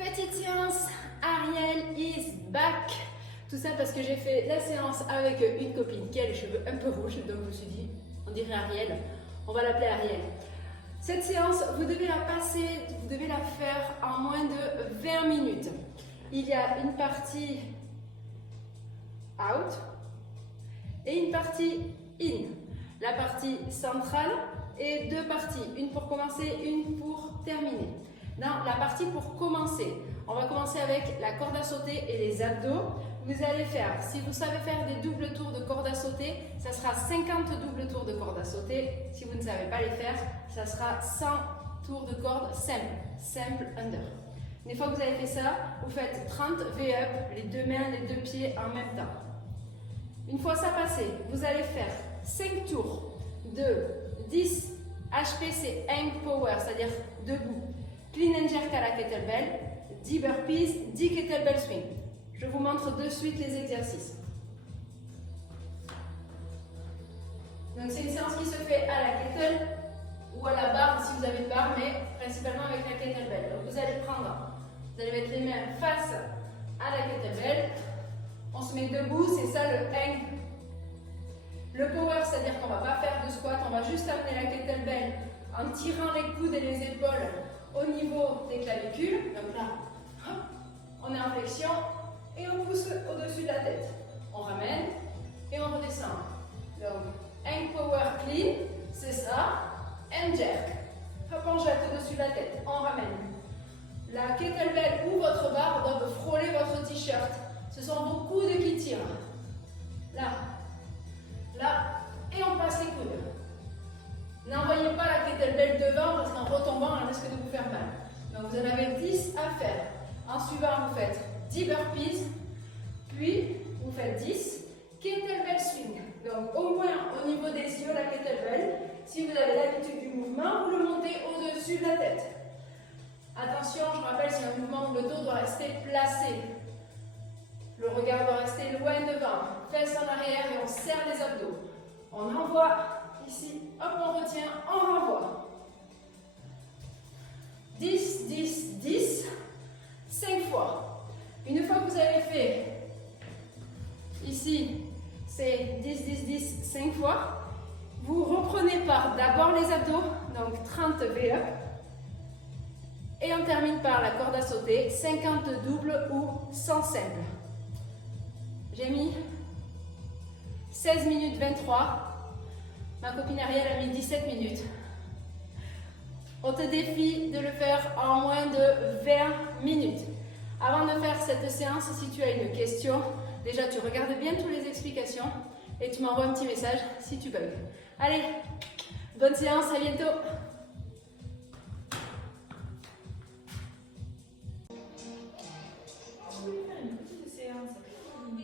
Petite séance, Ariel is back. Tout ça parce que j'ai fait la séance avec une copine qui a les cheveux un peu rouges, donc je me suis dit, on dirait Ariel, on va l'appeler Ariel. Cette séance, vous devez la passer, vous devez la faire en moins de 20 minutes. Il y a une partie out et une partie in. La partie centrale et deux parties, une pour commencer, une pour terminer. Dans la partie pour commencer, on va commencer avec la corde à sauter et les abdos. Vous allez faire, si vous savez faire des doubles tours de corde à sauter, ça sera 50 doubles tours de corde à sauter. Si vous ne savez pas les faire, ça sera 100 tours de corde simple under. Une fois que vous avez fait ça, vous faites 30 V-up, les deux mains, les deux pieds en même temps. Une fois ça passé, vous allez faire 5 tours de 10 HP, c'est hang power, c'est-à-dire debout. Clean and jerk à la kettlebell, 10 burpees, 10 kettlebell swing. Je vous montre de suite les exercices. Donc c'est une séance qui se fait à la kettle ou à la barre si vous avez une barre, mais principalement avec la kettlebell. Donc vous allez mettre les mains face à la kettlebell. On se met debout, c'est ça le hang. Le power, c'est-à-dire qu'on ne va pas faire de squat, on va juste amener la kettlebell en tirant les coudes et les épaules au niveau des clavicules. Donc là, hop, on est en flexion et on pousse au-dessus de la tête. On ramène et on redescend. Donc, hang power clean, c'est ça. And jerk. Hop, on jette au-dessus de la tête. On ramène. La kettlebell ou votre barre doivent frôler votre t-shirt. Ce sont vos coudes qui tirent. Là, là, et on passe les coudes. N'envoyez pas la kettlebell devant parce qu'en retombant, elle risque de vous faire mal. Donc vous en avez 10 à faire. En suivant, vous faites 10 burpees, puis vous faites 10 kettlebell swing. Donc au moins au niveau des yeux, la kettlebell, si vous avez l'habitude du mouvement, vous le montez au-dessus de la tête. Attention, je rappelle, c'est un mouvement où le dos doit rester placé. Le regard doit rester loin devant. Fesses en arrière et on serre les abdos. On envoie ici, hop, on retient, on renvoie. 10, 10, 10, 5 fois. Une fois que vous avez fait ici, c'est 10, 10, 10, 5 fois, vous reprenez par d'abord les abdos, donc 30 V-up, et on termine par la corde à sauter, 50 doubles ou 100 simples. J'ai mis 16 minutes 23. Ma copine Ariel a mis 17 minutes. On te défie de le faire en moins de 20 minutes. Avant de faire cette séance, si tu as une question, déjà tu regardes bien toutes les explications et tu m'envoies un petit message si tu bugs. Allez, bonne séance, à bientôt.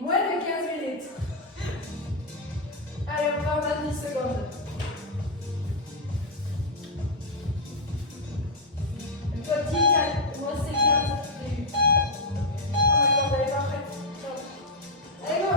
Moins de 15 minutes. Allez, on va en 10 secondes. Toi, dis, moi c'est bien. Oh ma corde, elle est pas prête. Allez, go!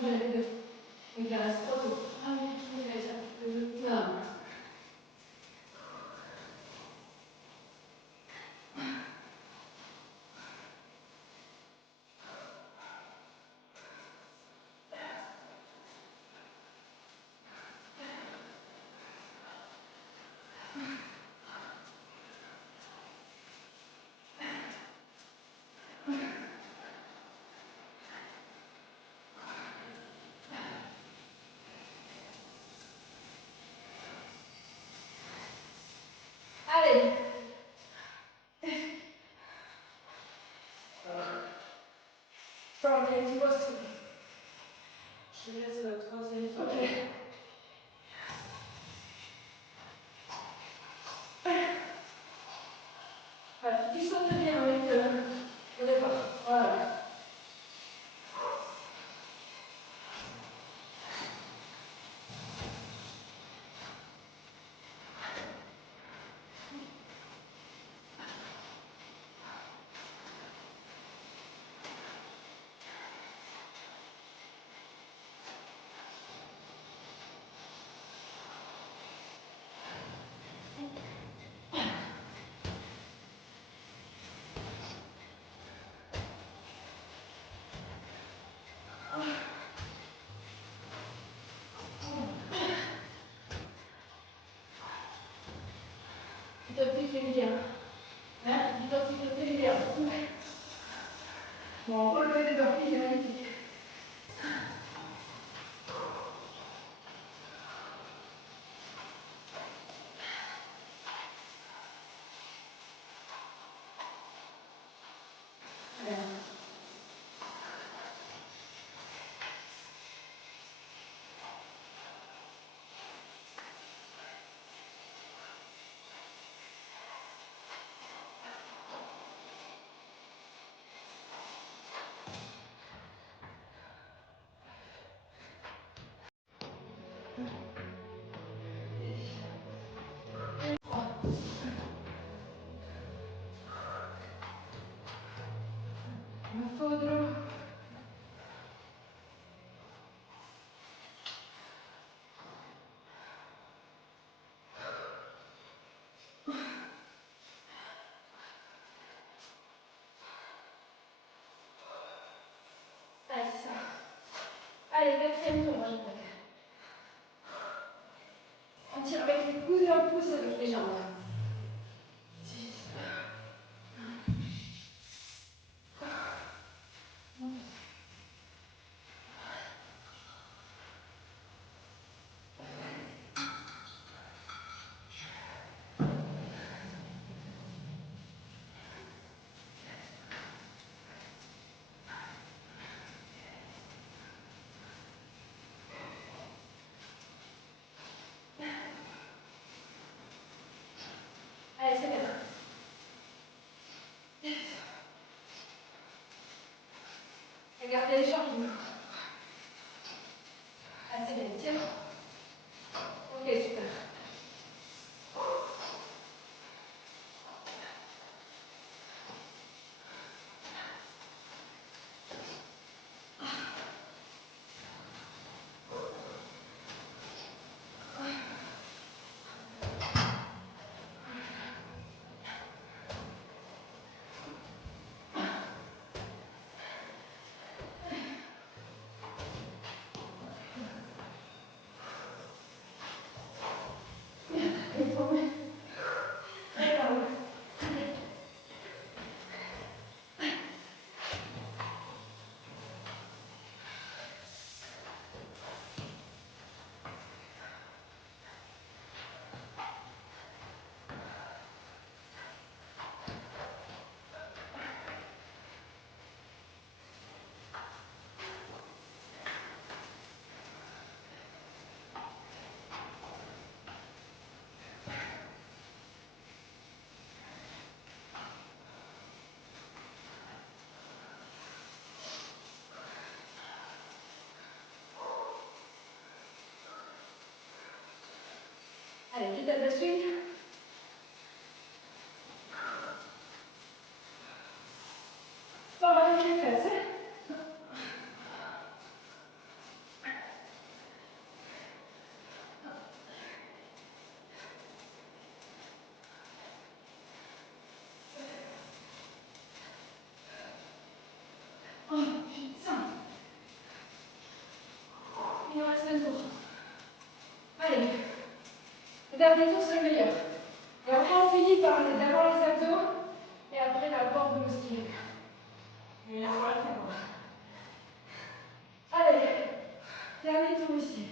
Moi j'avais deux. Donc il reste 3 tours. Ah oui, je vais faire ça. Non. Allez. From the poste. Je te laisse le troisième. Ok. Voilà, tu sautes bien avec le départ. Voilà. Identifier. Hein? Identifier. Bon, relevé des orties, c'est magnifique. Il me faut de l'eau. Allez, c'est ça. Allez, quatrième tour, moi j'attaque. On tire avec les coudes et on pousse avec les jambes. 6. Allez, c'est bien. Regardez les jambes. Ah, c'est bien, tiens. Ok, super. Allez, petit tas de swing. Pas mal les fesses. Dernier tour, c'est le meilleur. Et après, on finit par d'abord les abdos et après la bande de musculaire. Et la fois, c'est bon. Allez, dernier tour ici.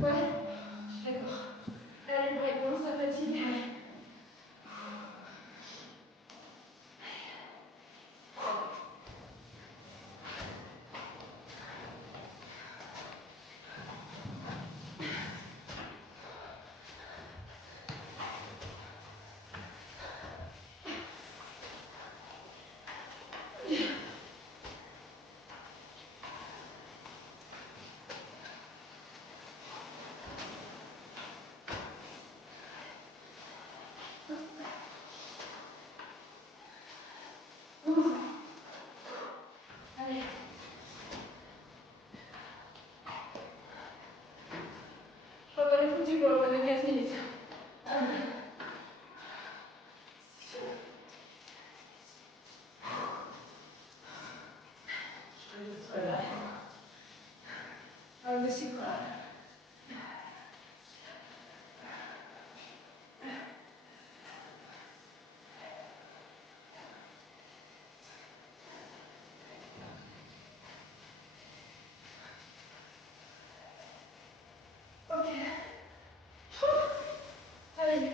Ouais, d'accord. Allez, break, commence à fatiguer. Allez. Je crois qu'on est foutu pour le de 15 minutes. Je serai là. Un de six quoi. Ok. Allez.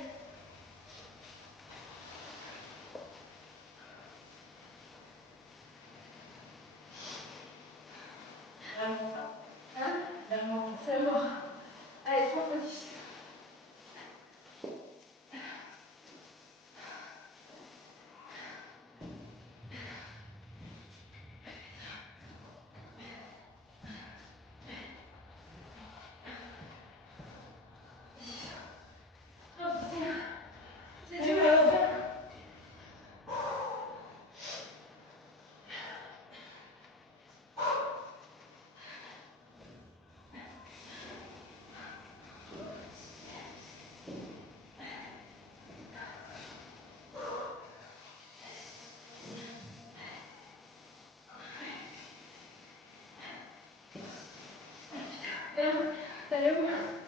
Hein? C'est mort. Allez, 3 petits. C'est dur à la fin. T'allais où?